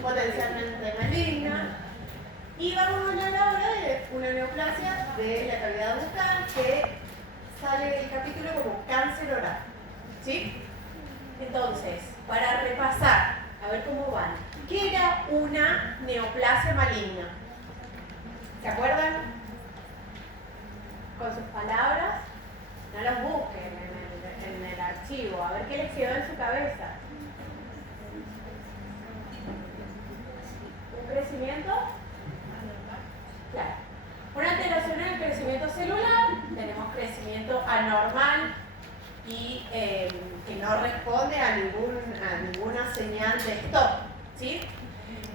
potencialmente maligna. Y vamos a hablar ahora de una neoplasia de la cavidad bucal que sale del capítulo como cáncer oral. ¿Sí? Entonces, para repasar, a ver cómo van. ¿Qué era una neoplasia maligna? ¿Se acuerdan? Con sus palabras, no los busquen en el archivo, a ver qué les quedó en su cabeza. ¿Un crecimiento? Claro. Una alteración en el crecimiento celular, tenemos crecimiento anormal y que no responde a ninguna señal de stop, ¿sí?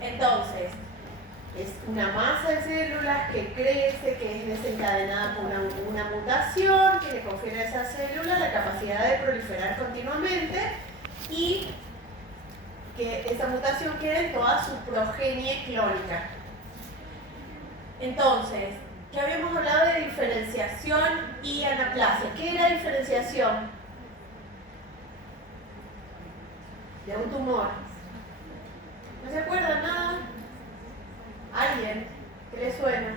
Entonces, es una masa de células que crece, que es desencadenada por una mutación que le confiere a esa célula la capacidad de proliferar continuamente y que esa mutación quede en toda su progenie clónica. Entonces, ¿qué habíamos hablado de diferenciación y anaplasia? ¿Qué era diferenciación? De un tumor. ¿No se acuerdan nada? ¿Alguien? ¿Qué le suena?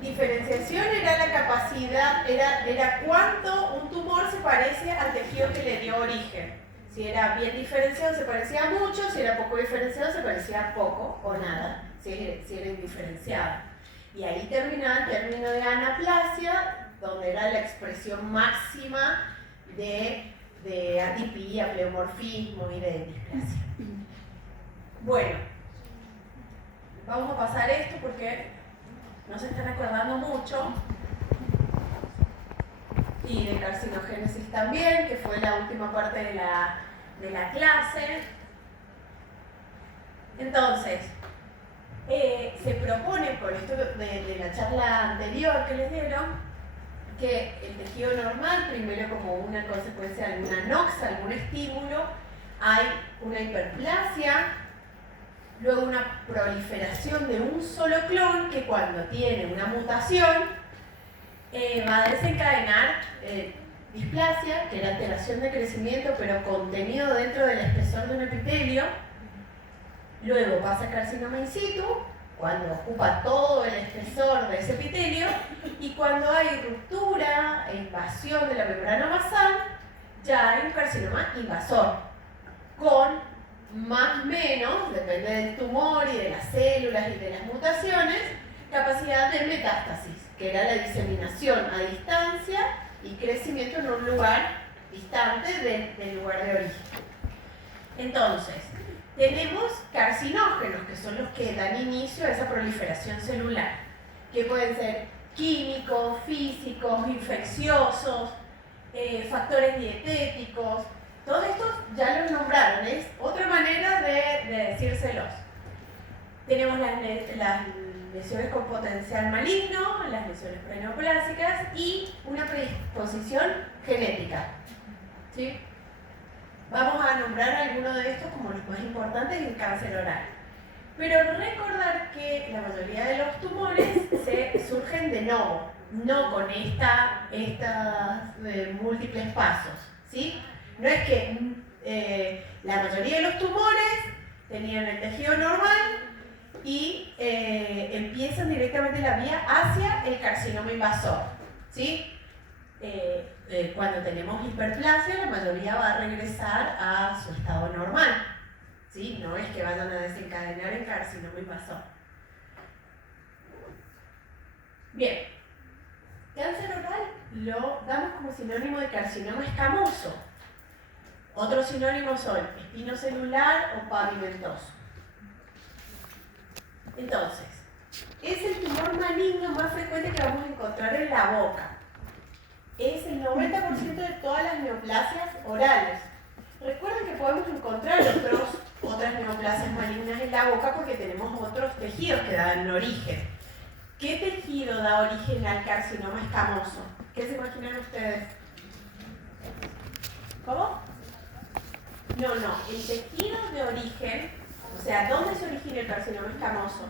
Diferenciación era la capacidad, era cuánto un tumor se parece al tejido que le dio origen. Si era bien diferenciado se parecía mucho, si era poco diferenciado se parecía poco o nada, si era indiferenciado. Y ahí terminaba el término de anaplasia, donde era la expresión máxima de atipia, pleomorfismo y de displasia. Bueno, vamos a pasar esto porque no se están acordando mucho. Y de carcinogénesis también, que fue la última parte de la clase. Entonces, se propone, por esto de la charla anterior que les dieron, que el tejido normal, primero como una consecuencia de alguna noxa, algún estímulo, hay una hiperplasia, luego una proliferación de un solo clon que cuando tiene una mutación va a desencadenar displasia, que era alteración de crecimiento pero contenido dentro del espesor de un epitelio. Luego pasa carcinoma in situ, cuando ocupa todo el espesor de ese epitelio, y cuando hay ruptura e invasión de la membrana basal, ya hay un carcinoma invasor, con más o menos, depende del tumor y de las células y de las mutaciones, capacidad de metástasis, que era la diseminación a distancia y crecimiento en un lugar distante del lugar de origen. Entonces, tenemos carcinógenos, que son los que dan inicio a esa proliferación celular, que pueden ser químicos, físicos, infecciosos, factores dietéticos. Todos estos ya los nombraron, es otra manera de decírselos. Tenemos las lesiones con potencial maligno, las lesiones preneoplásicas y una predisposición genética. ¿Sí? Vamos a nombrar algunos de estos como los más importantes en cáncer oral. Pero recordar que la mayoría de los tumores surgen de novo, no con estas múltiples pasos. ¿Sí? No es que la mayoría de los tumores tenían el tejido normal y empiezan directamente la vía hacia el carcinoma invasor. ¿Sí? Cuando tenemos hiperplasia, la mayoría va a regresar a su estado normal. ¿Sí? No es que vayan a desencadenar el carcinoma invasor. Bien, cáncer oral lo damos como sinónimo de carcinoma escamoso. Otros sinónimos son espinocelular o pavimentoso. Entonces, es el tumor maligno más frecuente que vamos a encontrar en la boca. Es el 90% de todas las neoplasias orales. Recuerden que podemos encontrar otras neoplasias malignas en la boca porque tenemos otros tejidos que dan origen. ¿Qué tejido da origen al carcinoma escamoso? ¿Qué se imaginan ustedes? ¿Cómo? No, el tejido de origen, o sea, ¿dónde se origina el carcinoma escamoso?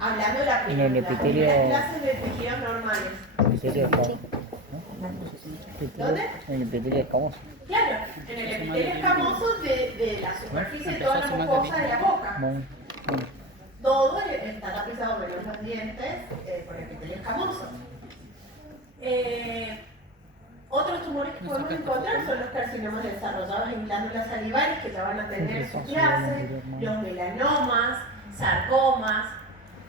Hablando de las primeras clases de tejidos normales. ¿Dónde? ¿Dónde? En el epitelio escamoso. Claro, en el epitelio escamoso de la superficie de toda la mucosa de la boca. Todo está tapizado de los dientes por el epitelio escamoso. Otros tumores que podemos encontrar son los carcinomas desarrollados en glándulas salivares, que ya van a tener su clase, los melanomas, sarcomas,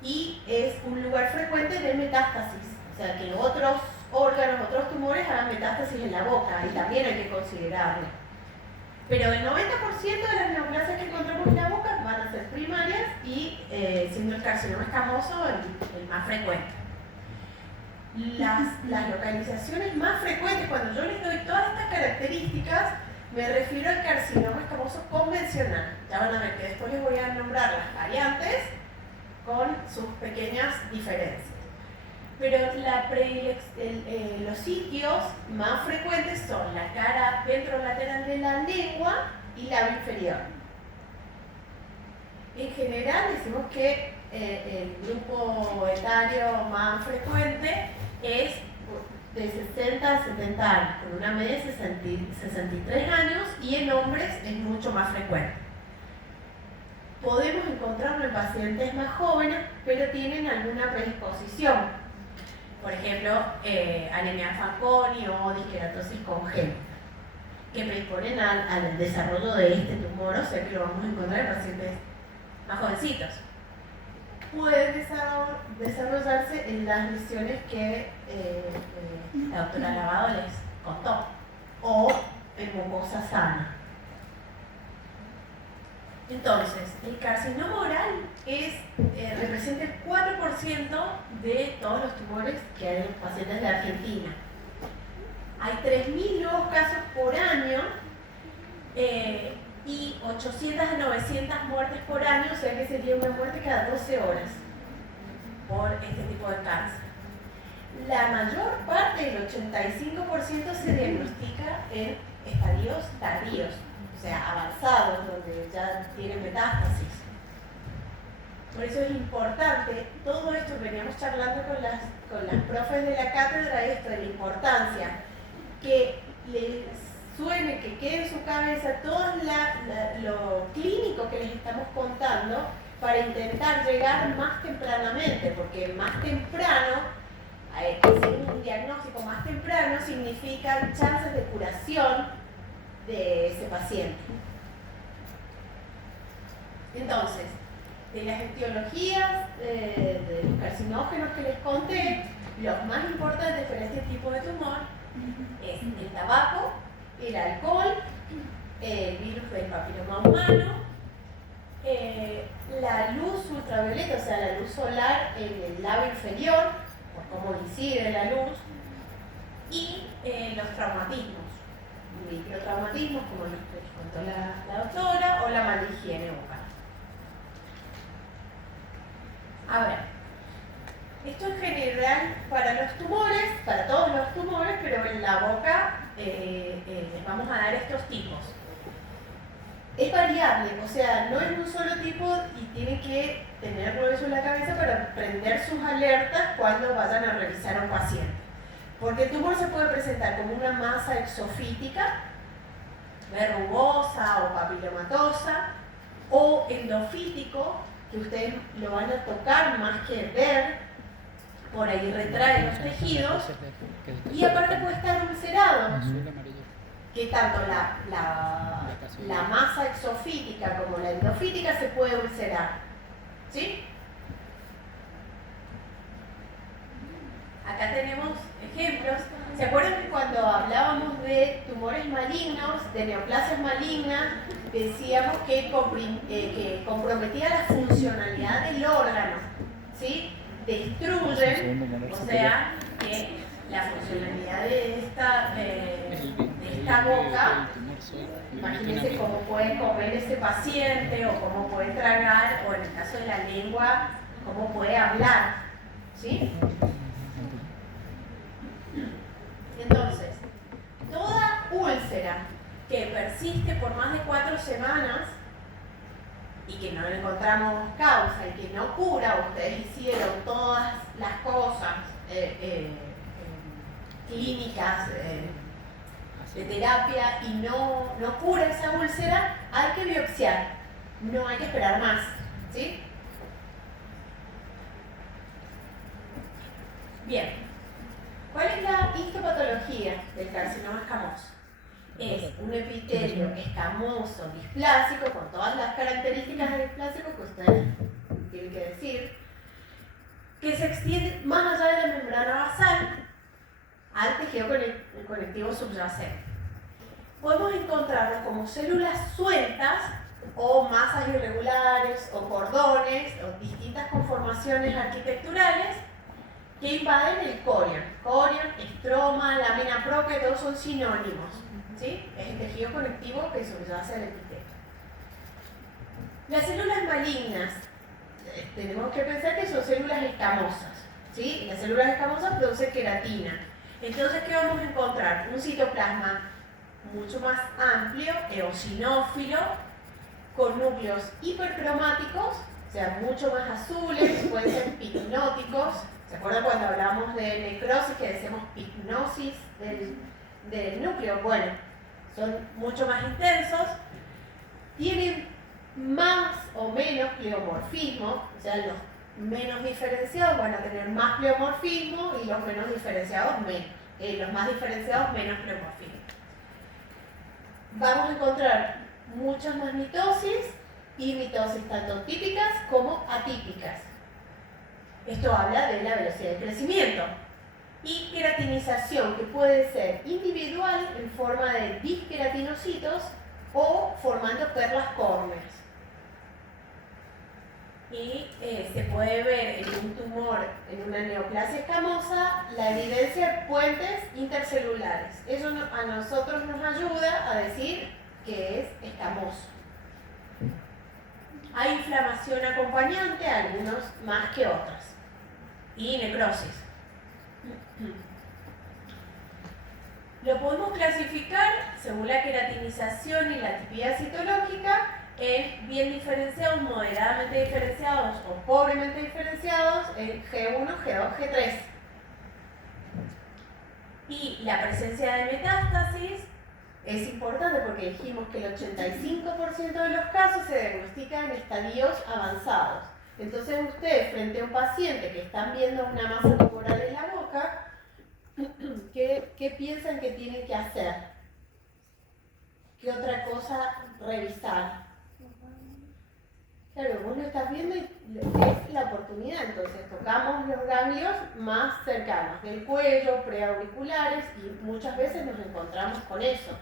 y es un lugar frecuente de metástasis, o sea que otros órganos, otros tumores hagan metástasis en la boca, y también hay que considerarlo. Pero el 90% de las neoplasias que encontramos en la boca van a ser primarias y siendo el carcinoma escamoso el más frecuente. Las localizaciones más frecuentes, cuando yo les doy todas estas características, me refiero al carcinoma escamoso convencional. Ya van a ver que después les voy a nombrar las variantes con sus pequeñas diferencias. Pero los sitios más frecuentes son la cara ventrolateral de la lengua y labio inferior. En general decimos que el grupo etario más frecuente es de 60 a 70 años, con una media de 63 años, y en hombres es mucho más frecuente. Podemos encontrarlo en pacientes más jóvenes, pero tienen alguna predisposición. Por ejemplo, anemia Fanconi o disqueratosis congénita, que predisponen al desarrollo de este tumor, o sea que lo vamos a encontrar en pacientes más jovencitos. Puede desarrollarse en las lesiones que la doctora Lavado les contó, o en mucosa sana. Entonces, el carcinoma oral representa el 4% de todos los tumores que hay en los pacientes de Argentina. Hay 3.000 nuevos casos por año y 800 a 900 muertes por año, o sea que sería una muerte cada 12 horas por este tipo de cáncer. La mayor parte, el 85%, se diagnostica en estadios tardíos, o sea, avanzados, donde ya tienen metástasis. Por eso es importante, todo esto, veníamos charlando con las profes de la cátedra, esto de la importancia, que les suene, que quede en su cabeza todo lo clínico que les estamos contando para intentar llegar más tempranamente, porque más temprano, hacer un diagnóstico más temprano significa chances de curación de ese paciente. Entonces, de las etiologías de los carcinógenos que les conté, los más importantes para este tipo de tumor es el tabaco, el alcohol, el virus del papiloma humano, la luz ultravioleta, o sea, la luz solar en el labio inferior, por cómo incide la luz, y los traumatismos, microtraumatismos como los que contó la doctora, o la mala higiene bucal. A ver, esto en general para los tumores, para todos los tumores, pero en la boca les vamos a dar estos tipos. Es variable, o sea, no es un solo tipo y tiene que tenerlo eso en la cabeza para prender sus alertas cuando vayan a revisar a un paciente. Porque el tumor se puede presentar como una masa exofítica, verrugosa o papilomatosa, o endofítico, que ustedes lo van a tocar más que ver, por ahí retrae los tejidos, y aparte puede estar ulcerado, que tanto la masa exofítica como la endofítica se puede ulcerar, ¿sí? Acá tenemos ejemplos. ¿Se acuerdan que cuando hablábamos de tumores malignos, de neoplasias malignas, decíamos que comprometía la funcionalidad del órgano, ¿sí? Destruyen, o sea, que la funcionalidad de esta boca, imagínense cómo puede comer ese paciente, o cómo puede tragar, o en el caso de la lengua, cómo puede hablar, ¿sí? Entonces, toda úlcera que persiste por más de 4 semanas y que no le encontramos causa y que no cura, ustedes hicieron todas las cosas clínicas de terapia y no cura esa úlcera, hay que biopsiar, no hay que esperar más, ¿sí? Bien, ¿cuál es la histopatología del carcinoma escamoso? Es un epitelio escamoso displásico, con todas las características de displásico que ustedes tienen que decir, que se extiende más allá de la membrana basal al tejido conectivo subyacente. Podemos encontrarlos como células sueltas o masas irregulares o cordones o distintas conformaciones arquitecturales que invaden el corion. Corion, estroma, lámina propia, todos son sinónimos, ¿sí? Es el tejido conectivo que subyace al epitelio. Las células malignas, tenemos que pensar que son células escamosas, ¿sí? Las células escamosas producen queratina. Entonces, ¿qué vamos a encontrar? Un citoplasma mucho más amplio, eosinófilo, con núcleos hipercromáticos, o sea, mucho más azules, pueden ser picnóticos. ¿Se acuerdan cuando hablamos de necrosis que decíamos pignosis del núcleo? Bueno, son mucho más intensos, tienen más o menos pleomorfismo, o sea, los menos diferenciados van a tener más pleomorfismo y los menos diferenciados menos, los más diferenciados menos pleomorfismo. Vamos a encontrar muchas más mitosis y mitosis tanto típicas como atípicas. Esto habla de la velocidad de crecimiento. Y queratinización, que puede ser individual en forma de disqueratinocitos o formando perlas córneas. Y se puede ver en un tumor, en una neoplasia escamosa, la evidencia de puentes intercelulares. Eso a nosotros nos ayuda a decir que es escamoso. Hay inflamación acompañante, algunos más que otras. Y necrosis. Lo podemos clasificar, según la queratinización y la tipicidad citológica, en bien diferenciados, moderadamente diferenciados o pobremente diferenciados en G1, G2, G3. Y la presencia de metástasis es importante porque dijimos que el 85% de los casos se diagnostican en estadios avanzados. Entonces ustedes, frente a un paciente que están viendo una masa tumoral en la boca, ¿qué piensan que tienen que hacer? ¿Qué otra cosa revisar? Claro, vos lo estás viendo y es la oportunidad, entonces tocamos los ganglios más cercanos del cuello, preauriculares, y muchas veces nos encontramos con eso,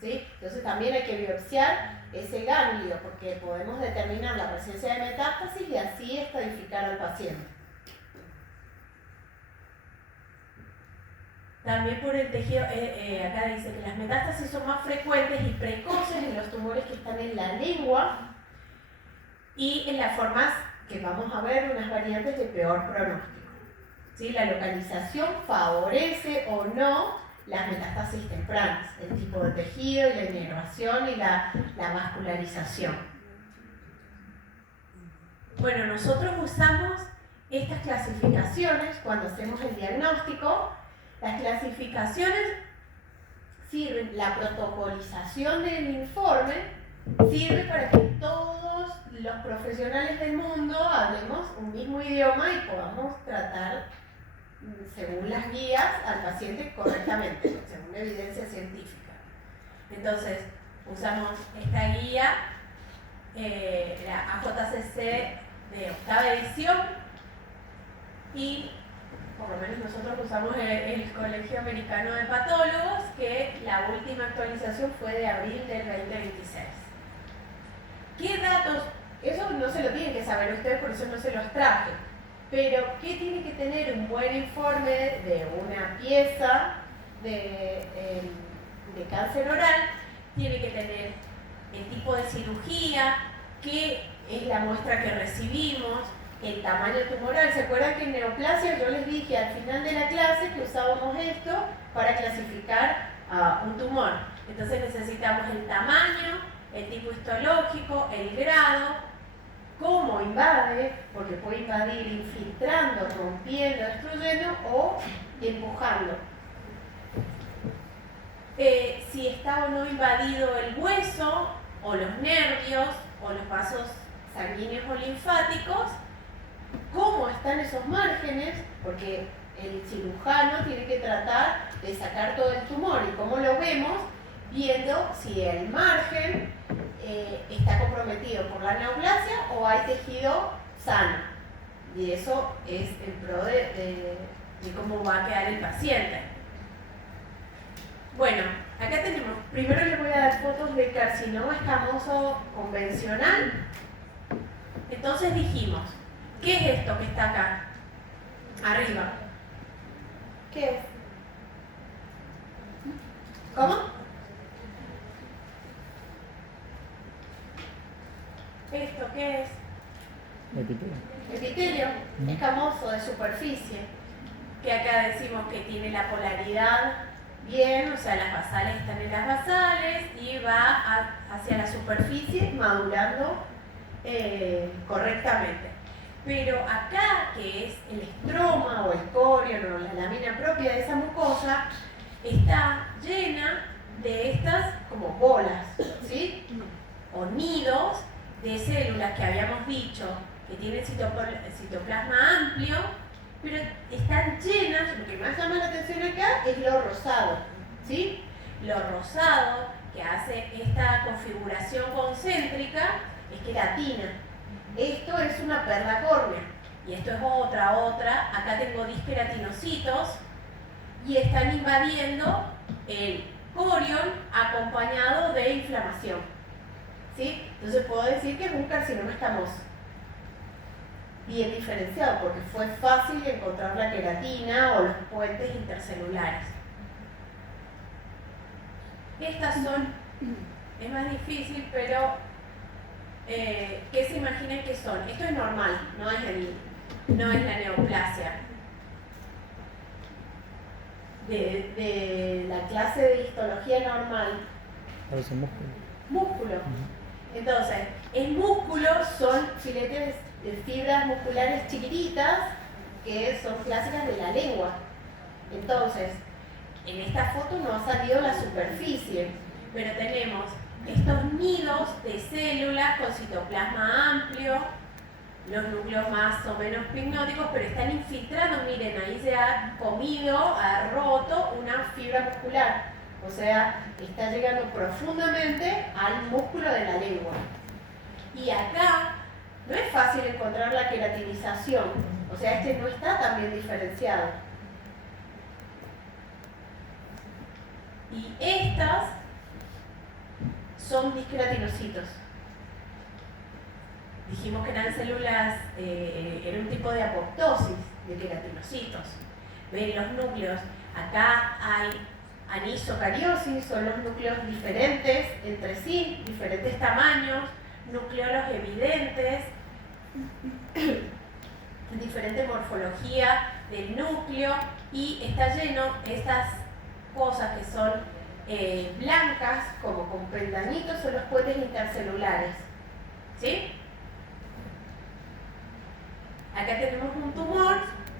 ¿sí? Entonces también hay que biopsiar ese ganglio porque podemos determinar la presencia de metástasis y así estadificar al paciente. También por el tejido, acá dice que las metástasis son más frecuentes y precoces en los tumores que están en la lengua y en las formas que vamos a ver unas variantes de peor pronóstico. ¿Sí? La localización favorece o no las metástasis tempranas, el tipo de tejido y la inervación y la vascularización. Bueno, nosotros usamos estas clasificaciones cuando hacemos el diagnóstico. Las clasificaciones sirven, la protocolización del informe sirve para que todos los profesionales del mundo hablemos un mismo idioma y podamos tratar, según las guías, al paciente correctamente, según la evidencia científica. Entonces, usamos esta guía, la AJCC de octava edición, y por lo menos nosotros usamos el Colegio Americano de Patólogos, que la última actualización fue de abril del 2026. ¿Qué datos? Eso no se lo tienen que saber ustedes, por eso no se los traje. Pero, ¿qué tiene que tener un buen informe de una pieza de cáncer oral? Tiene que tener el tipo de cirugía, qué es la muestra que recibimos, el tamaño tumoral. ¿Se acuerdan que en neoplasia yo les dije al final de la clase que usábamos esto para clasificar a un tumor? Entonces necesitamos el tamaño, el tipo histológico, el grado, cómo invade, porque puede invadir infiltrando, rompiendo, destruyendo o empujando. si está o no invadido el hueso, o los nervios, o los vasos sanguíneos o linfáticos, cómo están esos márgenes, porque el cirujano tiene que tratar de sacar todo el tumor, y cómo lo vemos, viendo si el margen está comprometido por la neoplasia o hay tejido sano. Y eso es en pro de cómo va a quedar el paciente. Bueno, acá tenemos, primero les voy a dar fotos de carcinoma escamoso convencional. Entonces dijimos, ¿qué es esto que está acá? Arriba. ¿Qué es? ¿Cómo? ¿Esto qué es? Epitelio. Epitelio escamoso de superficie, que acá decimos que tiene la polaridad bien, o sea, las basales están en las basales y va hacia la superficie madurando correctamente. Pero acá, que es el estroma o el corion o la lámina propia de esa mucosa, está llena de estas como bolas, ¿sí? O nidos de células que habíamos dicho que tienen citoplasma amplio, pero están llenas. Lo que más llama la atención acá es lo rosado, ¿sí? Lo rosado que hace esta configuración concéntrica es queratina. Esto es una perla córnea y esto es otra. Acá tengo disqueratinocitos y están invadiendo el corion acompañado de inflamación, ¿sí? Entonces puedo decir que es un carcinoma escamoso bien diferenciado, porque fue fácil encontrar la queratina o los puentes intercelulares. Estas son, es más difícil, pero ¿qué se imaginan que son? Esto es normal, no es la neoplasia. De la clase de histología normal. Parece músculo. Músculo. Entonces, el músculo son filetes de fibras musculares chiquititas que son clásicas de la lengua. Entonces, en esta foto no ha salido la superficie, pero tenemos estos nidos de células con citoplasma amplio, los núcleos más o menos pignóticos, pero están infiltrando. Miren, ahí se ha comido, ha roto una fibra muscular, o sea, está llegando profundamente al músculo de la lengua. Y acá no es fácil encontrar la queratinización, o sea, este no está tan bien diferenciado. Y estas son disqueratinocitos. Dijimos que eran células, era un tipo de apoptosis de queratinocitos. Ven los núcleos, acá hay anisocariosis, son los núcleos diferentes entre sí, diferentes tamaños, nucleolos evidentes, diferente morfología del núcleo, y está lleno de estas cosas que son blancas, como con pendanitos, son los puentes intercelulares, ¿sí? Acá tenemos un tumor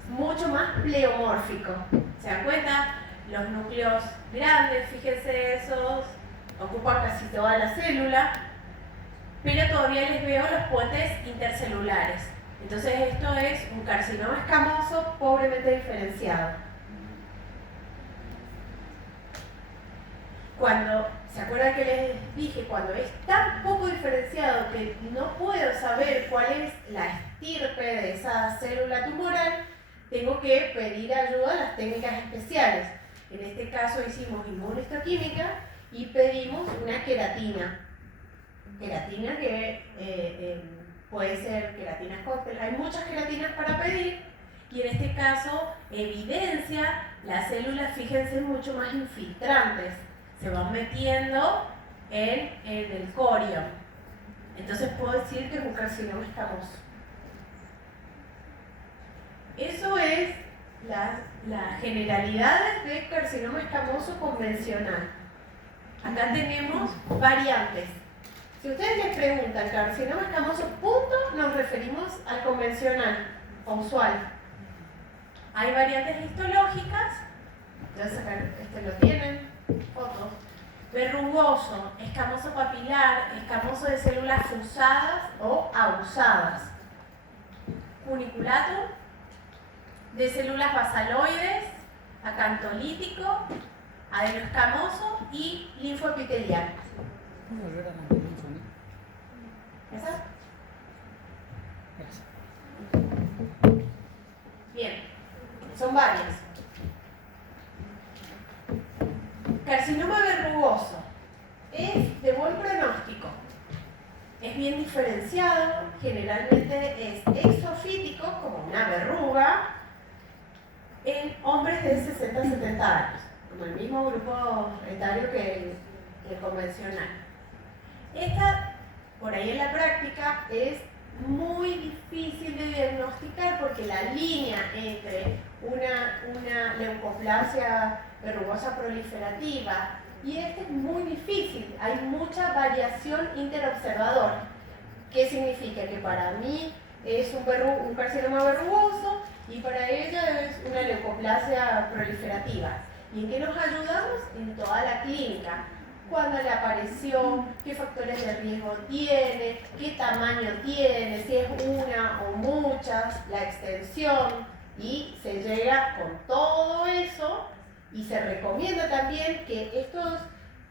mucho más pleomórfico. ¿Se dan cuenta? Los núcleos grandes, fíjense esos, ocupan casi toda la célula, pero todavía les veo los puentes intercelulares. Entonces esto es un carcinoma escamoso pobremente diferenciado. ¿Se acuerdan que les dije? Cuando es tan poco diferenciado que no puedo saber cuál es la estirpe de esa célula tumoral, tengo que pedir ayuda a las técnicas especiales. En este caso hicimos inmunohistoquímica y pedimos una queratina. Queratina que puede ser queratinas cóctel. Hay muchas queratinas para pedir y en este caso evidencia las células, fíjense, mucho más infiltrantes. Se van metiendo en el corion. Entonces puedo decir que es un carcinoma escamoso. Eso es las generalidades del carcinoma escamoso convencional. Acá tenemos variantes. Si ustedes les preguntan carcinoma escamoso, punto, nos referimos al convencional, usual. Hay variantes histológicas, entonces acá lo tienen. fotos, verrugoso, escamoso papilar, escamoso de células fusadas o abusadas, cuniculatum, de células basaloides, acantolítico, adenoescamoso y linfoepitelial. ¿Esa? Bien, son varias. Carcinoma verrugoso es de buen pronóstico. Es bien diferenciado, generalmente es exofítico, como una verruga, en hombres de 60 a 70 años, como el mismo grupo etario que el convencional. Esta, por ahí en la práctica, es muy difícil de diagnosticar porque la línea entre una leucoplasia verrugosa proliferativa y este es muy difícil. Hay mucha variación interobservador. ¿Qué significa? Que para mí es un carcinoma verrugoso y para ella es una leucoplasia proliferativa. ¿Y en qué nos ayudamos? En toda la clínica. Cuándo le apareció, qué factores de riesgo tiene, qué tamaño tiene, si es una o muchas, la extensión, y se llega con todo eso y se recomienda también que estas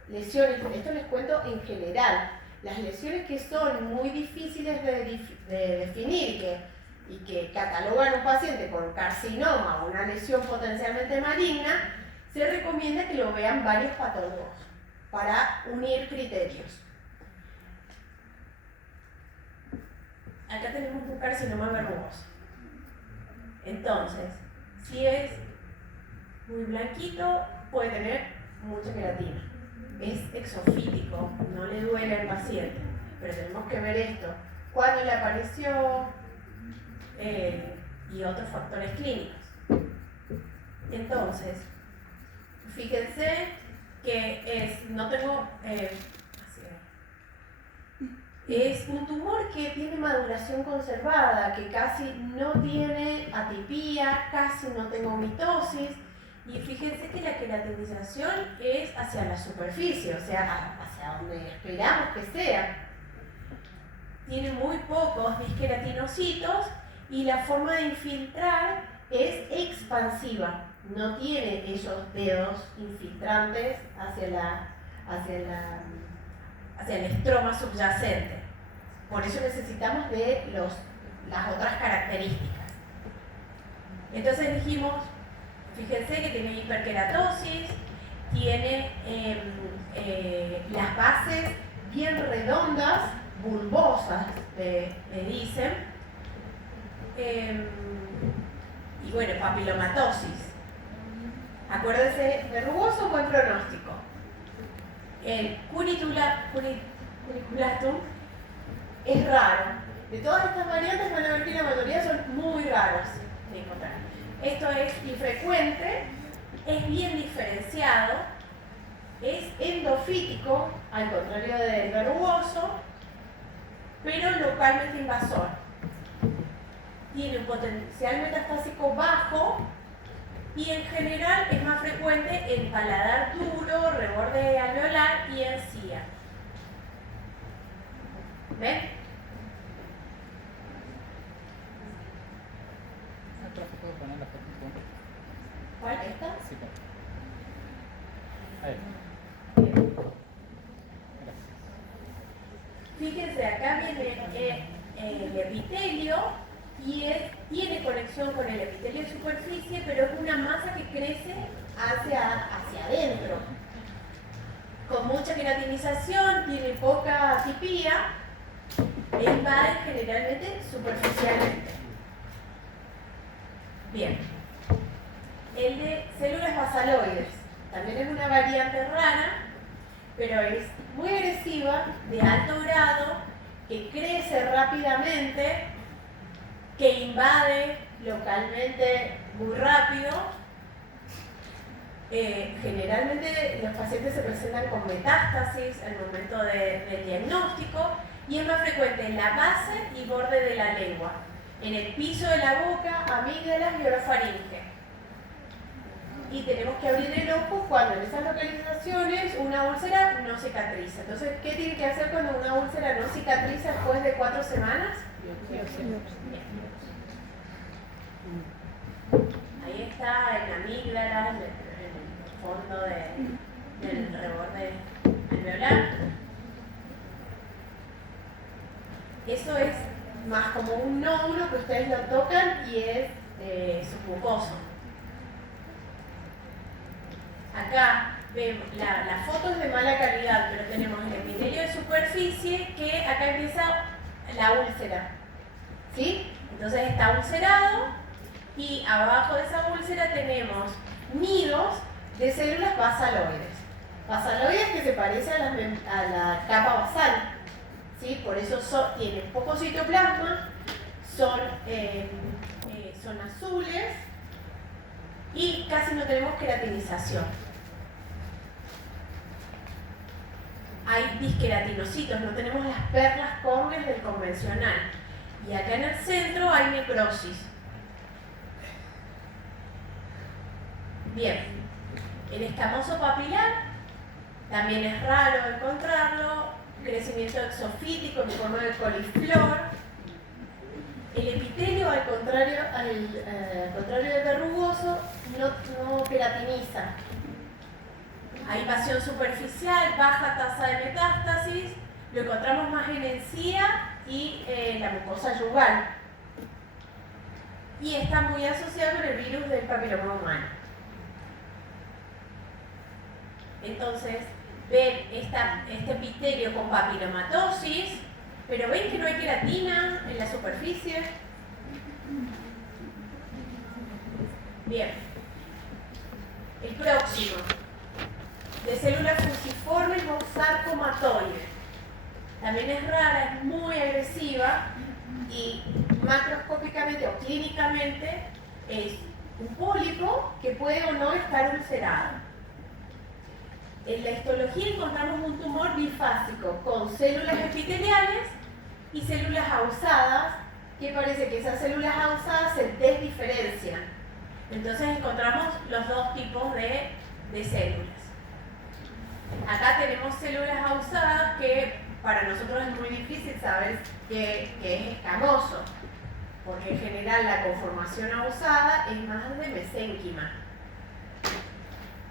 lesiones, esto les cuento en general, las lesiones que son muy difíciles de definir y que catalogan a un paciente con carcinoma o una lesión potencialmente maligna, se recomienda que lo vean varios patólogos para unir criterios. Acá tenemos un carcinoma verrugoso. Entonces, si es muy blanquito, puede tener mucha queratina. Es exofítico, no le duele al paciente, pero tenemos que ver esto. ¿Cuándo le apareció? Y otros factores clínicos. Entonces, fíjense que es un tumor que tiene maduración conservada, que casi no tiene atipía, casi no tengo mitosis, y fíjense que la queratinización es hacia la superficie, o sea, hacia donde esperamos que sea. Tiene muy pocos disqueratinocitos y la forma de infiltrar es expansiva. No tiene esos dedos infiltrantes hacia el estroma subyacente. Por eso necesitamos de las otras características. Entonces dijimos, fíjense que tiene hiperkeratosis, tiene las bases bien redondas, bulbosas, le dicen, y bueno, papilomatosis. Acuérdense, verrugoso, buen pronóstico. El cuniculatum es raro. De todas estas variantes van a ver que la mayoría son muy raras de encontrar. Esto es infrecuente, es bien diferenciado, es endofítico, al contrario del verrugoso, pero localmente invasor. Tiene un potencial metastásico bajo y en general es más frecuente en paladar duro, reborde alveolar y encía. ¿Ven? ¿Puedo poner la foto? ¿Cuál? ¿Esta? Sí, claro. Ahí. Bien. Gracias. Fíjense, acá viene el epitelio y tiene conexión con el epitelio de superficie, pero es una masa que crece hacia adentro. Con mucha queratinización, tiene poca atipía e invade generalmente superficialmente. Bien. El de células basaloides también es una variante rara, pero es muy agresiva, de alto grado, que crece rápidamente, que invade localmente muy rápido. Generalmente los pacientes se presentan con metástasis al momento del diagnóstico y es más frecuente en la base y borde de la lengua, en el piso de la boca, amígdalas y orofaringe. y tenemos que abrir el ojo cuando en esas localizaciones una úlcera no cicatriza. Entonces, ¿qué tiene que hacer cuando una úlcera no cicatriza después de 4 semanas? Ahí está en la amígdala, en el fondo del reborde alveolar. Eso es más como un nódulo que ustedes lo tocan y es submucoso. Acá vemos, la foto es de mala calidad, pero tenemos el epitelio de superficie que acá empieza la úlcera. ¿Sí? Entonces está ulcerado y abajo de esa úlcera tenemos nidos de células basaloides. Basaloides que se parecen a la capa basal. ¿Sí? Por eso tienen poco citoplasma, son azules y casi no tenemos queratinización. Hay disqueratinocitos, no tenemos las perlas córneas del convencional. Y acá en el centro hay necrosis. Bien, el escamoso papilar también es raro encontrarlo, crecimiento exofítico en forma de coliflor. El epitelio, al contrario del verrugoso, no queratiniza. Hay invasión superficial, baja tasa de metástasis, lo encontramos más en encía y la mucosa yugal. Y está muy asociado con el virus del papiloma humano. Entonces, ven este epitelio con papilomatosis, pero ven que no hay queratina en la superficie. Bien. El próximo, de células fusiformes o sarcomatoides. También es rara, es muy agresiva y macroscópicamente o clínicamente es un pólipo que puede o no estar ulcerado. En la histología encontramos un tumor bifásico con células epiteliales y células ausadas, que parece que esas células ausadas se desdiferencian. Entonces encontramos los dos tipos de células. Acá tenemos células ausadas que para nosotros es muy difícil saber que es escamoso, porque en general la conformación ausada es más de mesénquima.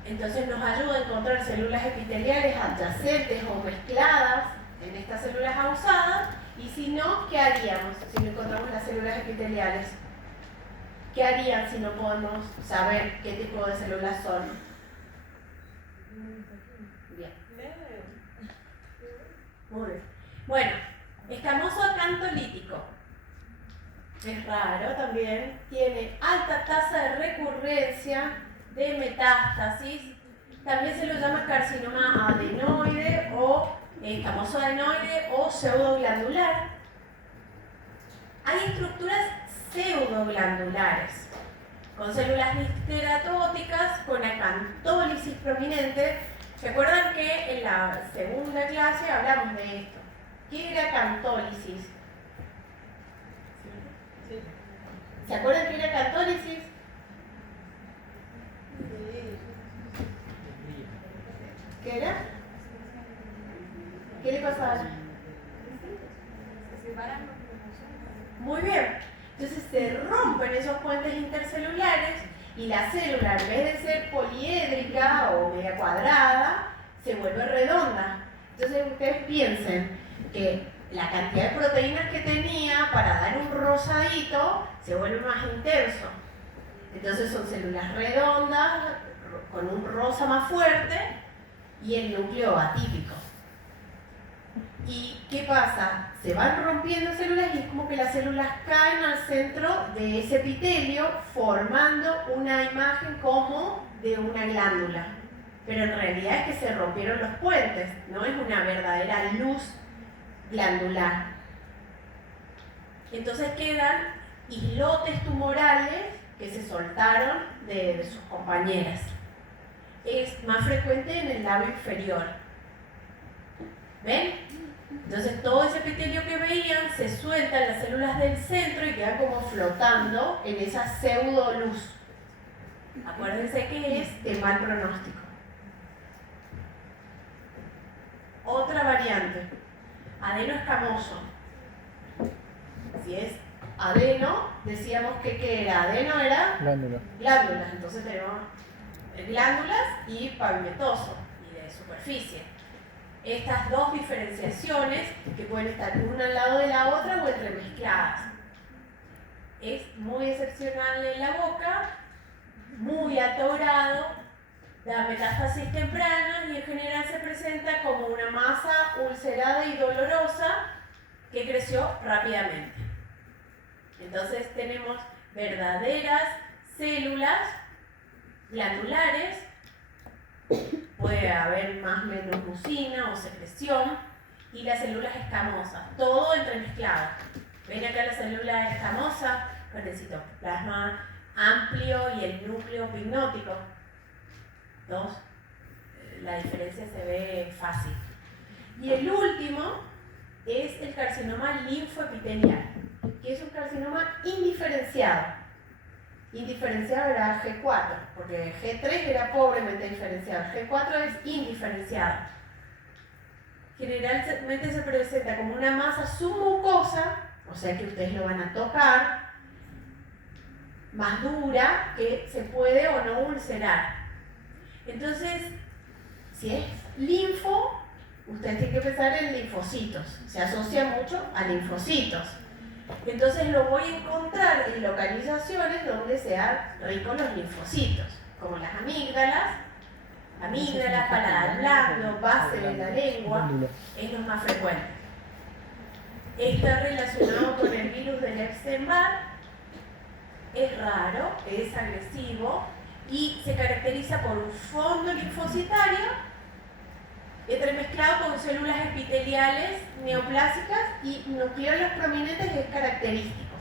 Entonces nos ayuda a encontrar células epiteliales adyacentes o mezcladas en estas células ausadas, y si no, ¿qué haríamos si no encontramos las células epiteliales? ¿Qué harían si no podemos saber qué tipo de células son? Bien. Muy bien. Bueno, escamoso acantolítico. Es raro también, tiene alta tasa de recurrencia de metástasis. También se lo llama carcinoma adenoide o escamoso adenoide o pseudoglandular. Hay estructuras pseudoglandulares con células teratòticas con acantólisis prominente. ¿Se acuerdan que en la segunda clase hablamos de esto? ¿Qué era acantólisis? ¿Se acuerdan qué era acantólisis? ¿Qué era? ¿Qué le pasaba? Se separan los cromosomas. Muy bien. Entonces se rompen esos puentes intercelulares y la célula, en vez de ser poliédrica o media cuadrada, se vuelve redonda. Entonces ustedes piensen que la cantidad de proteínas que tenía para dar un rosadito se vuelve más intenso. Entonces son células redondas con un rosa más fuerte y el núcleo atípico. ¿Y qué pasa? Se van rompiendo células y es como que las células caen al centro de ese epitelio formando una imagen como de una glándula. Pero en realidad es que se rompieron los puentes, no es una verdadera luz glandular. Entonces quedan islotes tumorales que se soltaron de sus compañeras. Es más frecuente en el labio inferior. ¿Ven? Entonces todo ese epitelio que veían se suelta en las células del centro y queda como flotando en esa pseudoluz. Acuérdense que es de mal pronóstico. Otra variante, adeno escamoso. Si es adeno, decíamos que ¿qué era? Adeno era Glándula. glándulas, entonces tenemos glándulas y pavimentoso y de superficie. Estas dos diferenciaciones que pueden estar una al lado de la otra o entremezcladas. Es muy excepcional en la boca, muy atorado, da metástasis tempranas y en general se presenta como una masa ulcerada y dolorosa que creció rápidamente. Entonces tenemos verdaderas células glandulares, puede haber más o menos mucina o secreción, y las células escamosas, todo entremezclado. Ven acá la célula escamosa con el citoplasma amplio y el núcleo pignótico. Dos, la diferencia se ve fácil. Y el último es el carcinoma linfoepitelial, que es un carcinoma indiferenciado. Indiferenciado era G4, porque G3 era pobremente diferenciado, G4 es indiferenciado. Generalmente se presenta como una masa submucosa, o sea que ustedes lo van a tocar, más dura, que se puede o no ulcerar. Entonces, si es linfo, ustedes tienen que pensar en linfocitos, se asocia mucho a linfocitos. Entonces lo voy a encontrar en localizaciones donde sean ricos los linfocitos, como las amígdalas, paladar blando, base de la lengua, es lo más frecuente. Está relacionado con el virus del Epstein-Barr, es raro, es agresivo y se caracteriza por un fondo linfocitario entremezclado con células epiteliales neoplásicas y nucleolos prominentes es característico.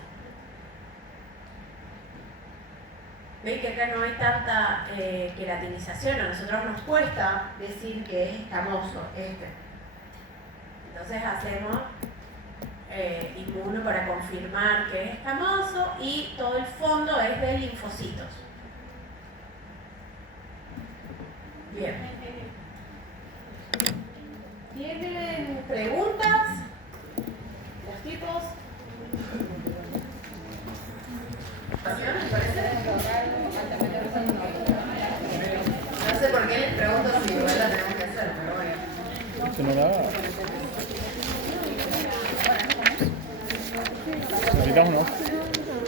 Ven que acá no hay tanta queratinización, a nosotros nos cuesta decir que es escamoso este. Entonces hacemos inmuno para confirmar que es escamoso y todo el fondo es de linfocitos. Bien. ¿Tienen preguntas? ¿Los tipos? ¿Me parece? No sé por qué les pregunto si igual la tenemos que hacer, pero bueno. ¿Se no la ¿Necesitamos, no?